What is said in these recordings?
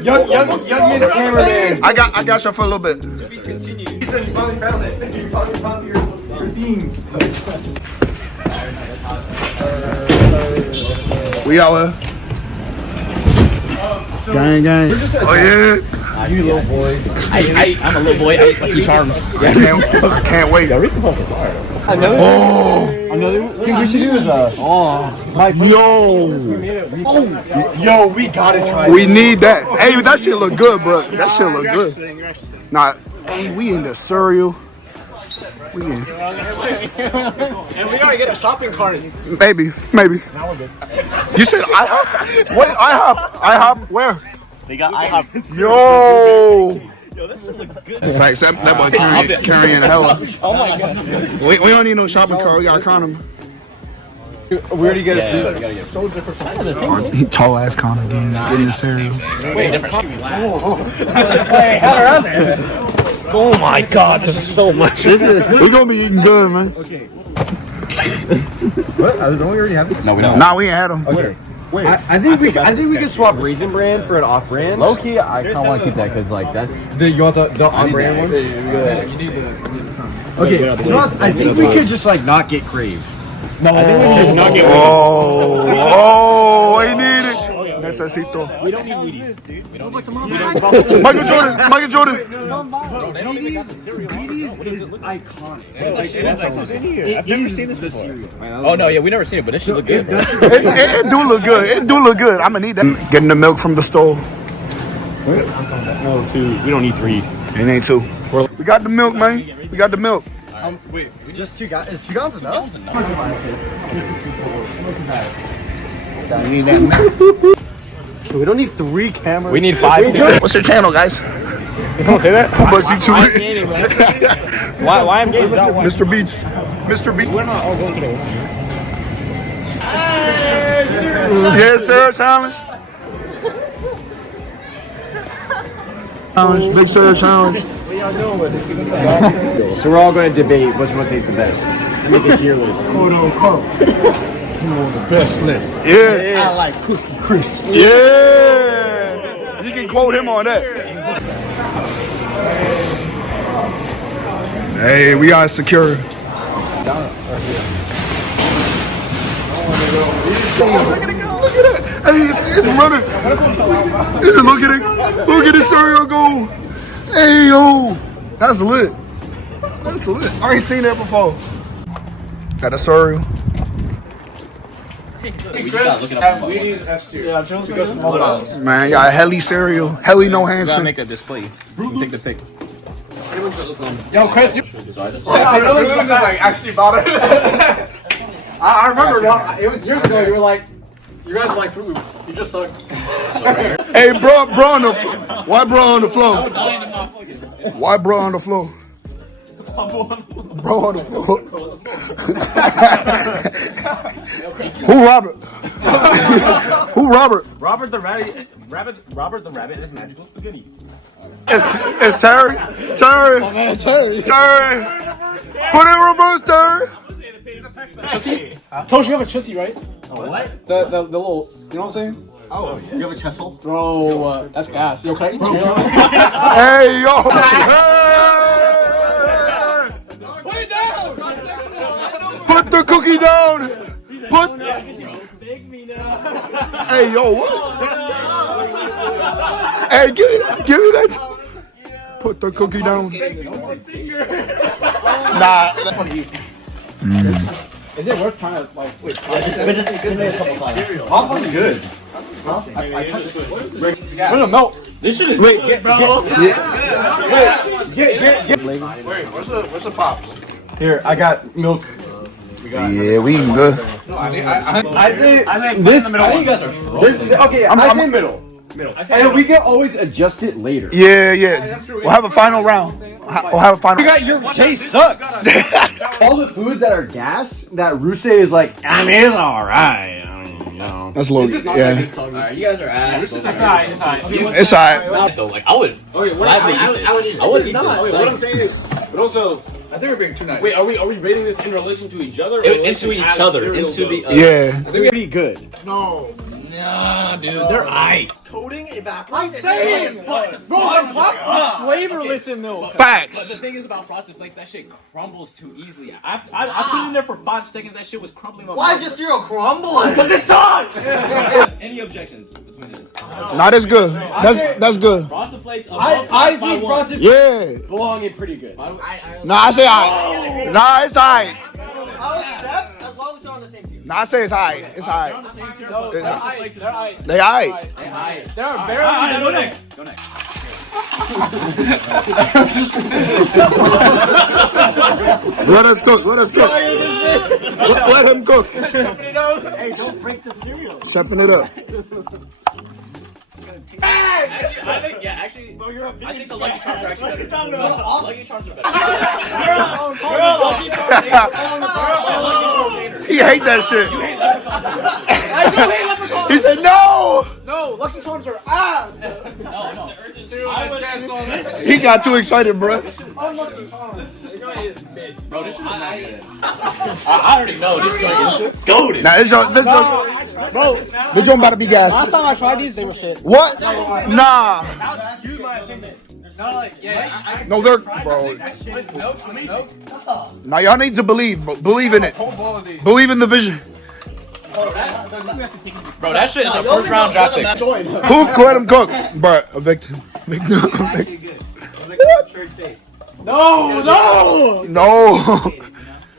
Young cameraman. I got you for a little bit. Continue. He said you finally found it. You finally found your theme. We out here. Gang. Oh yeah. You little boys. I'm a little boy. I eat Lucky Charms. I can't wait. Another thing we should do is Yo, we gotta try. We need that. Hey, that shit look good, bro. That shit look good. Nah, hey, we in the cereal. We in. And we gotta get a shopping cart. Maybe. You said IHOP? Wait, IHOP? Where? They got IHOP. Yo, That shit looks good. in fact, that boy carrying the hell up. Oh my god. We don't need no shopping cart. We got a condom. We already get a We gotta get so different from Tall ass condom getting the cereal. Wait, different. Wait, how around there? Oh my god, this is so much. We gonna be eating good, man. What? Don't we already have this? No, we don't. Nah, we ain't had them. Okay. Wait. I think we can swap Raisin Bran for an off-brand. Low key, I kind of want to keep that because like that's. You want the on-brand one? Yeah. You need the Okay, so I think we could just like not get Crave. No, I think we should not get. Oh, I need it. Necesito. We don't need Wheaties, dude. We don't need Michael Jordan. Wheaties is iconic. It's like this in here. I've never seen this before. Oh no, yeah, we never seen it, but it should look good. It do look good. It do look good. I'm gonna need that. Getting the milk from the store. No, 2. We don't need 3. It ain't 2. We got the milk, man. We got the milk. Wait, just 2 gallons? Is 2 gallons enough? We need that milk. We don't need 3 cameras. We need 5. What's your channel, guys? Someone say that? How much YouTube? Why I'm gay? Mr. Beats. Mr. Beats. We're not all going today. Yes, sir. Challenge. Big Sir challenge. So we're all going to debate which one tastes the best. Make a tier list. The best list. Yeah. I like Cookie Crisp. Yeah. You can quote him on that. Hey, we are secure. Look at that. Hey, it's running. Look at it. Look at the cereal go. Hey, yo. That's lit. I ain't seen that before. Got a cereal. We just gotta look it up. Man, got a Helly cereal. Helly no We gotta Hansen. make a display. Take the pic. Yo, Chris, you I know this is like actually bought it. I remember it was years ago. You were like, you guys like Fruit Loops. You just sucked. Hey, bro on the. Why bro on the floor? Why bro on the floor? Bro on the floor. Who Robert? Who Robert? Robert the rabbit is magical spaghetti. It's Terry. Terry. Put it in reverse, Terry. Tosh, you have a chissy, right? What? The little, you know what I'm saying? Oh, you have a chessel? Bro, that's gas. Yo, can I eat cereal? Hey, yo. Put it down! Put the cookie down. Hey, yo, what? Hey, give me that. Put the cookie down. Nah. Is it worth trying to, like, wait, Popcorn's good. no, melt. This shit is Wait, get. Where's the pops? Here, I got milk. Yeah, we eating good. I say this. I think you guys are strong. Okay, I say middle. And we can always adjust it later. Yeah. We'll have a final round. We'll have a final. Your taste sucks. All the foods that are gas, that Russe is like, I mean, it's alright. You know. That's low. Yeah. Alright, you guys are ass. It's alright. It's alright. Though, like I would. I would eat this. I would eat this. What I'm saying is, but also, I think we're being too nice. Wait, are we rating this in relation to each other? Or Into each other. Into the. Yeah. I think we'd be good. No. Nah, dude, they're aight. Coating evaporates. Flavorless in milk. But the Facts. thing is about Frosted Flakes, that shit crumbles too easily. I put it in there for 5 seconds, that shit was crumbling. Why is your cereal crumbling? Because it sucks! Any objections between this? Not as good. That's good. Frosted Flakes, I think Frosted Yeah. belong in pretty good. Nah, I say alright. Nah, it's alright. I'll accept as long as they're on the same team. Nah, I say it's alright. It's alright. No, they're aight. They're aight. They alright. They're barely. Go next. Go next. Let us cook. Let us cook. Let him cook. Hey, don't break the cereal. Stepping it up. Actually, I think the Lucky Charms are actually better. Lucky Charms are better. He hate that shit. I do hate leprechauns. He said no. No, Lucky Charms are ass. No. He got too excited, bro. Bro, this shit is not good. I already know this joint is goated. Nah, this joint about to be gas. Last time I tried these, they were shit. What? Nah. No, they're bro. Now y'all need to believe. Believe in it. Believe in the vision. Bro, that shit is a first round draft pick. Who let him cook? Bro, evict him. No. No.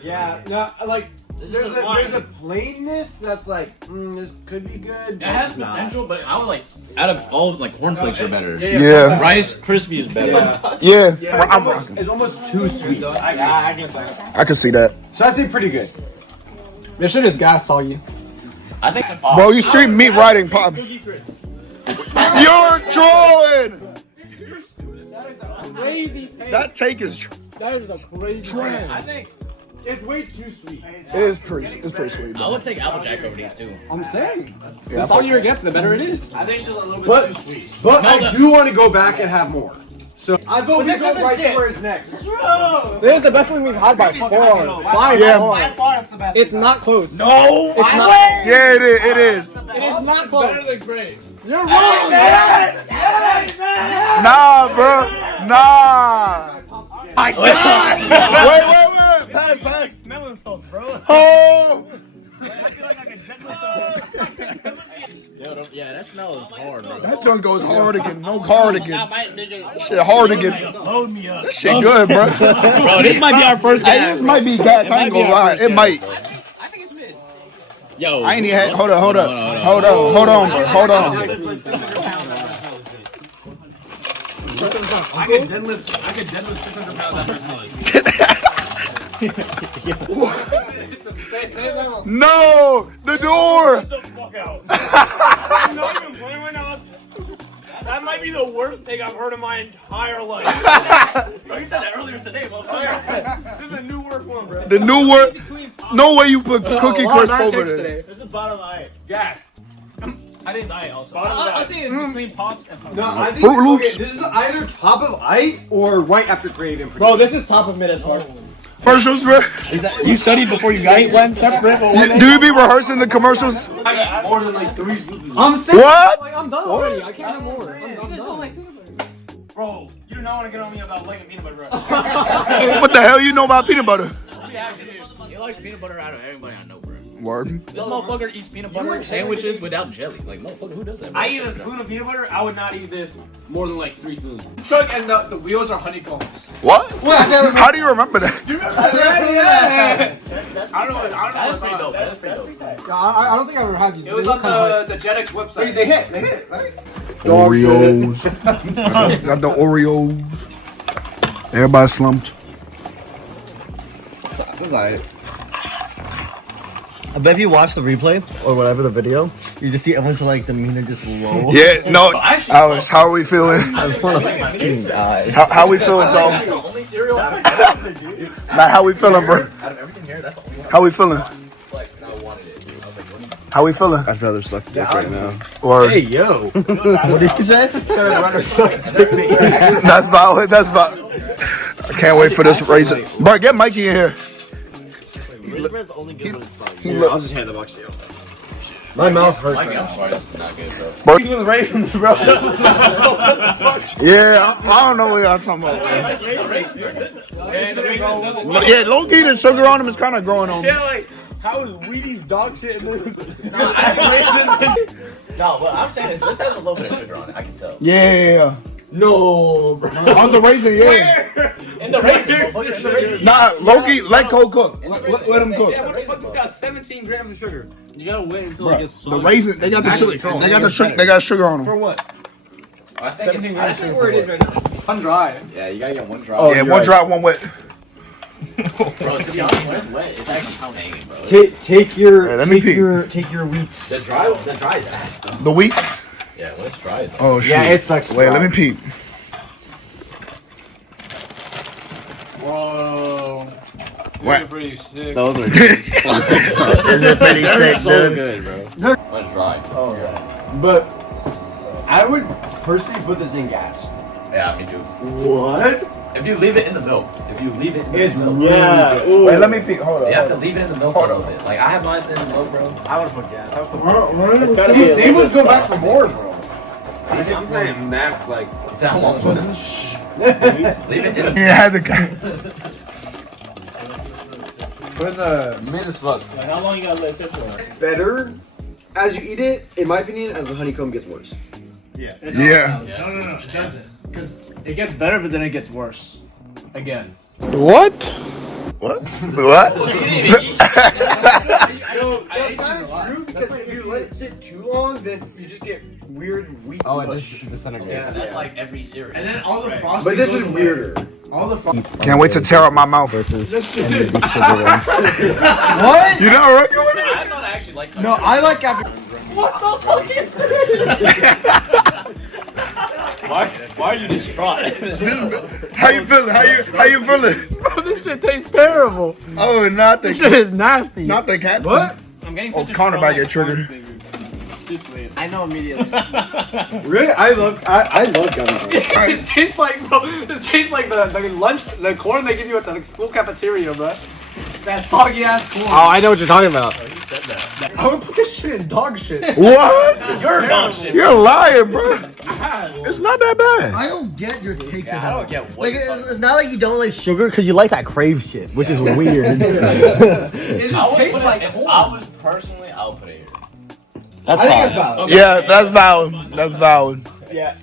Yeah, no, like there's a plainness that's like, this could be good. It has potential, but I would like out of all like cornflakes are better. Yeah. Rice Krispie is better. Yeah. It's almost too sweet. I get that. I can see that. So I say pretty good. This shit is gas soggy. I think Bro, you stream meat riding pops. You're trolling. Crazy taste. That take is. That is a crazy taste. I think It's way too sweet. It's pretty sweet. I Bro. would take Apple Jacks over these too. I'm saying. The soggier it gets, the better it is. I think it's just a little bit too sweet. But I do want to go back and have more. So I vote we go right where it's next. This is the best thing we've had by far. By Yeah. far. It's not close. No, It's not. Yeah, it is. It is. It is not close. than great. You're wrong, man. Nah, bro. Nah. My God. Wait. Pass. Oh. Yeah, that smell is hard, bro. That junk goes hard again. No hard again. Shit hard again. Load me up. That shit good, bro. Bro, this might be our first Hey, gas. this might be gas. I ain't gonna lie. It might. I think it's mid. Yo, I ain't even had. Hold on, bro. Hold on. I can deadlift 600 pounds after No, the door. I'm not even playing right now. That might be the worst thing I've heard in my entire life. Bro, you said that earlier today, motherfucker. This is a new work one, bro. The new word. No way you put Cookie Crisp over there. This is bottom eye. Gas. I didn't eye also. I think it's between Pops and Pops. No, I think Fruit Loops. this is either top of height or right after creating. Bro, this is top of mid as far. Commercials, bro. You studied before you got it? One separate. Do you be rehearsing the commercials? More than like 3 scoops. I'm saying. What? Like, I'm done already. I can't have more. I'm done. Bro, you do not want to get on me about liking peanut butter, bro. What the hell you know about peanut butter? He likes peanut butter out of everybody I know, bro. Word. This motherfucker eats peanut butter sandwiches without jelly. Like, motherfucker, who does that? Bro? I eat a spoon of peanut butter. I would not eat this more than like 3 spoons. Chuck and the wheels are honeycombs. What? How do you remember that? I don't know. That's pretty dope. That's pretty dope. I don't think I've ever had these. It was on the JetX website. They hit, right? Oreos. Got the Oreos. Everybody slumped. That's alright. I bet if you watch the replay or whatever the video, you just see everyone's like demeanor just low. Yeah, no. Alex, how are we feeling? I just want to fucking die. How we feeling, Tom? That's the only cereal. Nah, how we feeling, bro? Out of everything here, that's the only one How we feeling? I wanted it. I was like, what? How we feeling? I'd rather suck dick right now. Or Yo. What did you say? that's valid. That's valid. I can't wait for this race. Bro, get Mikey in here. Only good when it's soggy. He look- I'll just hand the box to you. My mouth hurts. Like, I'm sorry, that's not good, bro. He's with raisins, bro. Yeah, I don't know what y'all talking about. Yeah, low key the sugar on them is kind of growing on me. Yeah, like, how is Wheaties dog shit in this? No, what I'm saying is this has a little bit of sugar on it. I can tell. Yeah. No, bro. On the raisin, yeah. In the raisin, motherfucker, in the raisin. Nah, low key, let Cole cook. Let him cook. Yeah, what the fuck? It's got 17 grams of sugar. You gotta wait until it gets The soft. raisin, they got the sugar. They got the sugar. They got sugar on For them. what? I think it's where it is right now. One dry. Yeah, you gotta get one drop. Yeah, one dry, one wet. Bro, to be honest, when it's wet, it's actually hanging, bro. Take your Hey, let me peek. take your wheats. The dry is ass though. The wheats? Yeah, when it's dry, it's Oh shit. Yeah, it sucks. Wait, let me peep. Whoa. What? Pretty sick. Those are pretty sick, so good, bro. when it's dry. Oh yeah. But I would personally put this in gas. Yeah, me too. What? If you leave it in the milk, It's milk, yeah. Wait, let me peek. Hold on. you have to leave it in the milk a little bit. Like I have mine in the milk, bro. I would put gas. It's gotta be They must go back for more, bro. I'm saying max, like, Is that long? Leave it in the Yeah, I had the guy. Put in the mid as fuck. How long you gotta let it sit for? It's better as you eat it, in my opinion, as the honeycomb gets worse. Yeah. Yes. No, it doesn't. Because it gets better, but then it gets worse. Again. What? What? What? That's kind of true because if you let it sit too long, then you just get weird wheat. Oh, it disintegrates. Yeah, that's like every cereal. And then all the frosting. But this is weirder. All the frosting. Can't wait to tear up my mouth. What? You not working with it? I thought I actually liked. No, I like after. why are you distraught? How you feeling? How you feeling? Bro, this shit tastes terrible. Oh, not the This shit is nasty. not the cat. What? I'm getting Oh, such a Connor strong, might get triggered. I know immediately. Really? I love gummy bears. This tastes like, bro. This tastes like the lunch, the corn they give you at the school cafeteria, bro. That soggy ass corn. I know what you're talking about. I would put this shit in dog shit. What? You're dog shit. You're lying, bro. It's not that bad. I don't get your takes Yeah, I don't get what. Like, it's not like you don't like sugar because you like that crave shit, which is weird. It I just would tastes put like it, if corn. I was personally, I would put it here. That's I think it's valid. Yeah, that's valid. That's valid. Yeah.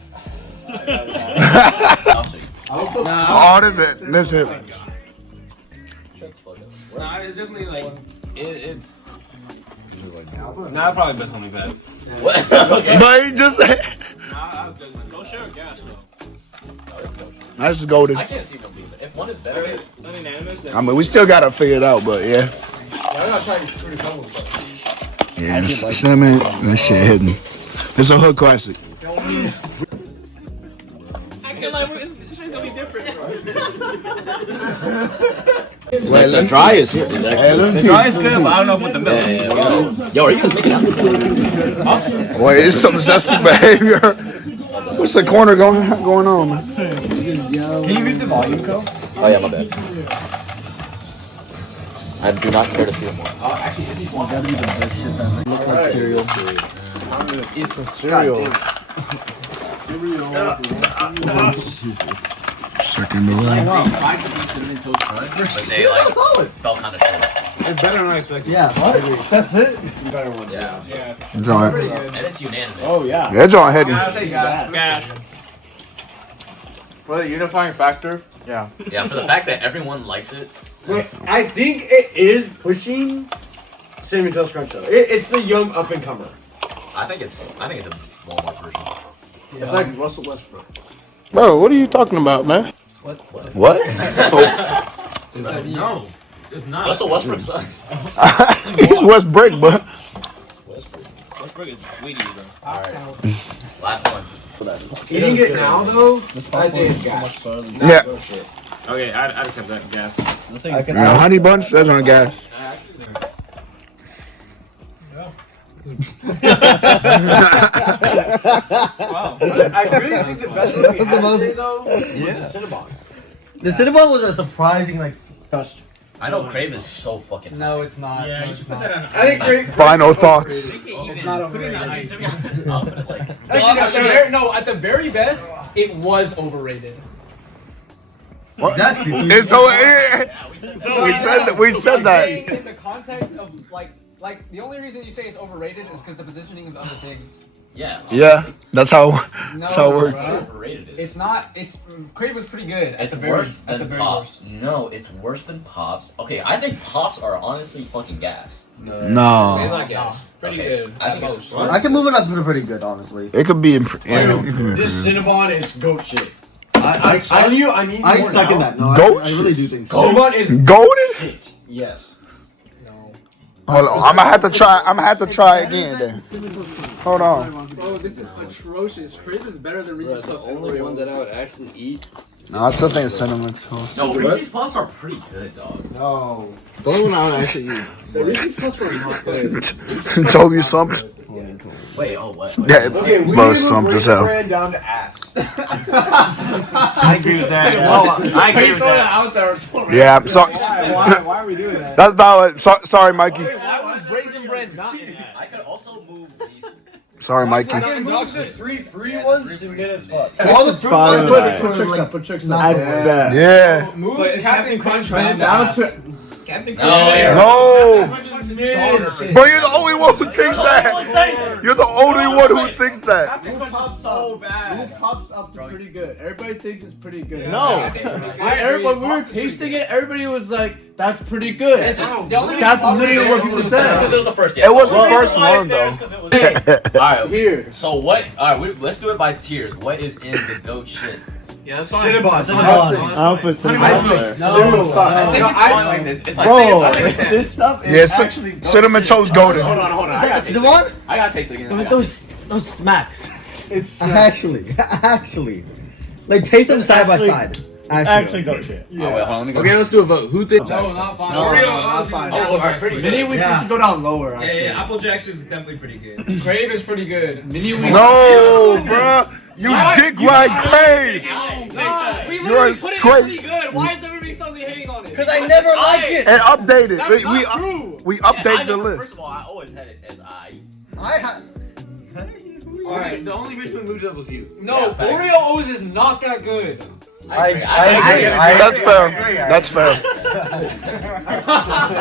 I'll show you. Oh, this it. This it. Shut the fuck up. Nah, it's definitely like, it's. Nah, probably best one we've had. What? Okay. But he just said. Nah, go share a gas, though. No, it's no shit. That's just golden. I can't see them being. If one is better, Unanimous, then I mean, we still gotta figure it out, but yeah. I'm not trying to fruity pebbles, but Yeah, cinnamon. That shit hitting. It's a hood classic. I feel like this shit's gonna be different, bro. Wait, let me. dry is here. Hey, let me Dry is good, but I don't know what the milk. yo, are you guys making out? Wait, it's some zesty behavior. What's the corner going on, man? Can you mute the volume, Co? Oh yeah, my bad. I do not care to see it more. Actually, is he one? Look like cereal. I'm gonna eat some cereal. Second row. They tried to do cinnamon toast crunch, but they like fell kind of short. It's better than I expected. Yeah, what? That's it? Yeah, Joint. and it's unanimous. Oh, yeah. Yeah, joint hitting. Gas. for the unifying factor. Yeah, for the fact that everyone likes it. Look, I think it is pushing Cinnamon Toast Crunch though. It's the young up and comer. I think it's a Walmart version. It's like Russell Westbrook. Bro, what are you talking about, man? What? No, it's not. Russell Westbrook sucks. He's West Brick, but Westbrook is sweetie, bro. Last one. Eating it now though, I'd say it's gas. yeah. Okay, I'd accept that gas. Honey Bunch, that's on gas. Wow. I really think the best one we had today though was the Cinnabon. The Cinnabon was a surprising like dust. I know Crave is so fucking high. No, it's not. Yeah, No, you it's should put not. that on. I think great. Final thoughts. It's not overrated. To be honest, I'll put it like. At the very best, it was overrated. Exactly. It's so. We said I'm that. saying in the context of like the only reason you say it's overrated is because the positioning of other things. Yeah. Yeah, that's how No, it works. How overrated it is. It's not. It's Crave was pretty good. At It's the very, worse at the than very Pops. worst. No, it's worse than Pops. Okay, I think Pops are honestly fucking gas. It's No, not gas. Pretty Okay, good. I think it's I can move it up to pretty good, honestly. it could be. This Cinnabon is goat shit. I need I more second now. that. No, Goat I really do think so. Cinnabon is Golden. shit. Yes. Hold on, I'm gonna have to try again. Then hold on. Bro, this is atrocious. Crave is better than Reese's Puffs. The only one that I would actually eat. No, I still think it's cinnamon toast. No, Reese's Puffs are pretty good, dog. No. The only one I would actually eat. The Reese's Puffs are not good. Told you something. Wait, oh what? Yeah, Okay, we bro, need to something move as hell. brand down to ass. I agree with that. I agree with that. out there. Yeah, so Why are we doing that? that's valid. Sorry, Mikey. Why was Raisin Bread not in that? I could also move these. Sorry, Mikey. I can move the three free ones to mid as fuck. All the fruit ones Put tricks up. Put tricks Not bad. Yeah. Move But Captain Crunch down to Captain No, No, bro, you're the only one who thinks that. You're the only one who thinks that. Captain Crunch is so bad. Pops up to pretty good. Everybody thinks it's pretty good. No. When we were tasting it, everybody was like, "That's pretty good." It's just The only That's reason literally what people said. Because it was the first. It was the Well, first reason why one, it's there is 'cause it was- All right. Here. So what? All right, let's do it by tiers. What is in the goat shit? Yeah, that's fine. Cinnabon. I'll put some. I think it's fine like this. It's like Bro, this. this stuff is Yeah, actually. cinnamon toast golden. Hold on. Is that the one? I gotta taste it again. Those smacks. It's actually, like taste them side by side. Actually, go shit. Oh, wait, hold on, let me go. Okay, let's do a vote. Who thinks? No, not fine. No, Oreo, not fine. Oh, all right, pretty Mini good. Wheaties should go down lower. Actually. Apple Jacks is definitely pretty good. Crave is pretty good. Mini Wheaties. No, bro, you dick right crazy. We You're literally put it straight. pretty good. Why is everybody suddenly hating on it? Because I never liked it. And updated. That's We not true. update the list. First of all, I always had it as I. I had. Alright, the only bitch who moved up was you. No, Yeah, facts. Oreo O's is not that good. I agree. That's fair. That's fair.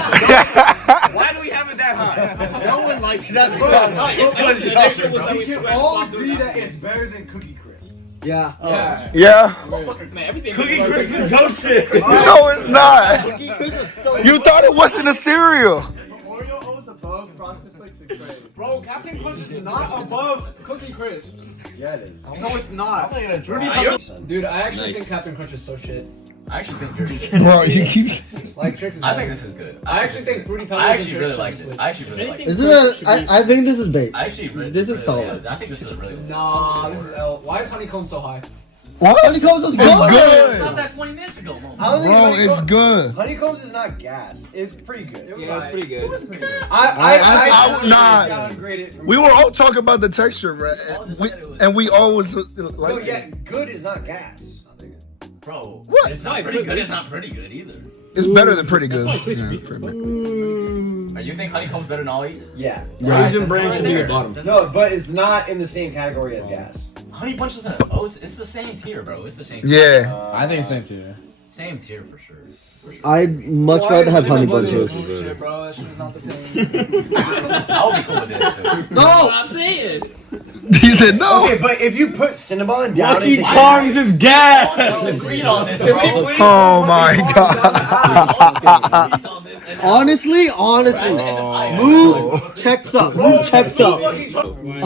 Why do we have it that high? No one likes That's it. Because the difference was that We we can sweat all soft agree down. that it's better than Cookie Crisp. Yeah. Yeah. Man, everything. Cookie Crisp is goat shit. No, it's not. You thought it wasn't a cereal. Oreo O's above Frosted Flakes and Crave. Bro, Captain Crunch is not above Cookie Crisps. Yeah, it is. No, it's not. Dude, I actually think Captain Crunch is so shit. I actually think you're shit. Bro, you keep. Like Trix is I better. think this is good. I actually think Fruity Pebbles I and actually Trix really like should this. switch. I actually really like This this. is I think this is bait. I actually really. This is really, solid. yeah, I think this is a really. Nah, this is L. Why is Honeycomb so high? What? Honeycombs is It's good. Not that 20 minutes ago, motherfucker. I don't think Bro, it's good. Honeycombs is not gas. It's pretty good. Yeah, it's pretty good. I would not. downgrade it from. We were all talking about the texture, right? And we always No, like. yeah, good is not gas. Bro, What? it's not pretty good. It's not pretty good either. It's better than pretty good. You think honeycomb's better than all these? Yeah. Raisin Bran should be the bottom. No, but it's not in the same category as gas. Honey Bunch isn't. Oh, it's the same tier, bro. It's the same. Yeah. I think it's same too. Same tier for sure. I'd much rather have honey bunches. Shit, bro, that shit is not the same. I'll be cool with this. Too. No. I'm saying. He said no. Okay, but if you put Cinnabon down Lucky into Charms is gas. Let's agree on this, bro. Oh my god. Honestly, move checks up. Move checks up.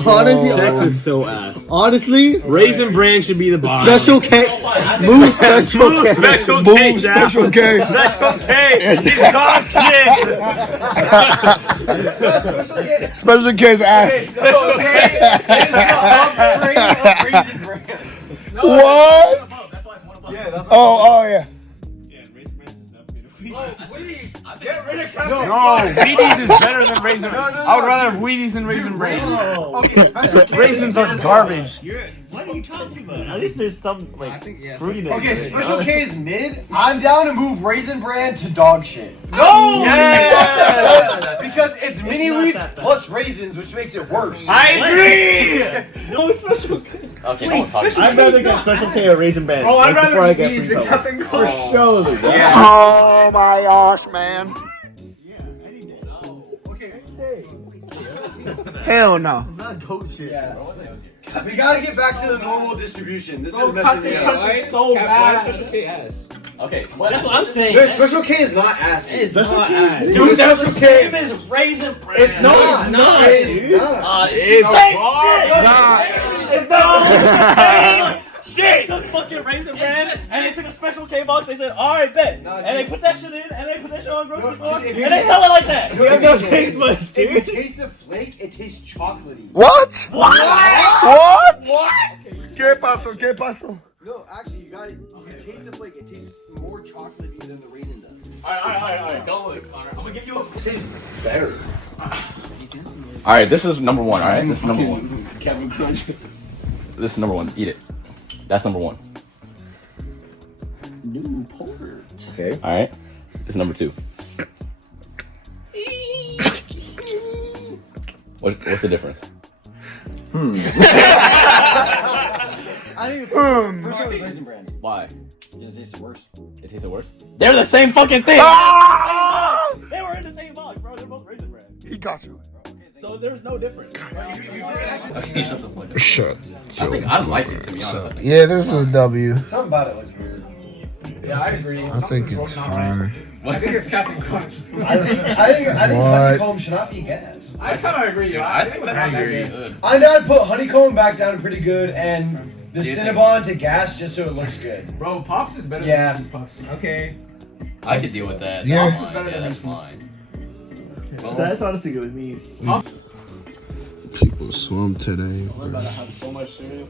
Honestly, so ass. honestly, Raisin Bran should be the bottom. special K. Move special K. Special Move cake, Zach. special K. Special cake. It's dog shit. Special K's ass. What? Yeah, that's Oh yeah. Yeah, Raisin Bran is definitely the Bro, please. I Get rid of caffeine. No, Wheaties is better than Raisin Bran. I would rather have Wheaties than Raisin Bran. Okay, special K Raisins are garbage. What are you talking about? At least there's some like fruitiness. Okay, Special K is mid. I'm down to move Raisin Bran to dog shit. No! Yes! Because it's mini not wheats that bad. plus raisins, which makes it worse. I agree! No Special K. Okay, don't talk shit. I'd rather get Special K or Raisin Bran. Bro, I'd before I rather get eat free the color. Captain Crunch. Surely. Yeah. Oh my gosh, man. Hell no. It's not goat shit. We gotta get back to the normal distribution. This is messing me up. It's so bad. Okay, That's what I'm saying. Wait, Special K is not ass. It is Special not K ass. is dude, that's the Special same K. as Raisin Bran. It's not. It's not, It is dude. not. It's the same shit. Nah. Shit! They took fucking Raisin Bran and they took a Special K box. They said, "Alright, bet," and they put that shit in and they put that shit on grocery store and they sell it like that. We have no taste buds, If you dude. taste the flake, it tastes chocolatey. What? What? What? ¿Qué pasó? ¿Qué pasó? No, actually, you got it. You taste the flake, it tastes more chocolatey than the raisin does. Alright. Go with it, Connor. I'm gonna give you a. It tastes better. Alright, this is number one. Alright, this is number one. This is number one. Eat it. That's number one. Okay. Alright. This is number two. What's the difference? I think it's first one was raisin bran. Why? It tastes worse. It tasted worse? They're the same fucking thing! Ah! They were in the same box, bro. They're both Raisin Bran. He got you. So there's no difference. Okay, shut the fuck up. Shut. I think I like it, to be honest. Yeah, this is a W. Something about it looks weird. Yeah, I'd agree. I think it's fine. I think it's Captain Crunch. I think What? honeycomb should not be gas. I kind of agree. I think that's pretty good. I'm down to put honeycomb back down to pretty good and the Cinnabon to gas just so it looks good. Bro, Pops is better Yeah. than Reese's Puffs. Okay. I could deal with that. Yeah. That's fine. Yeah, that's fine. Well, That's honestly good with me. People swim today. We're about to have so much cereal.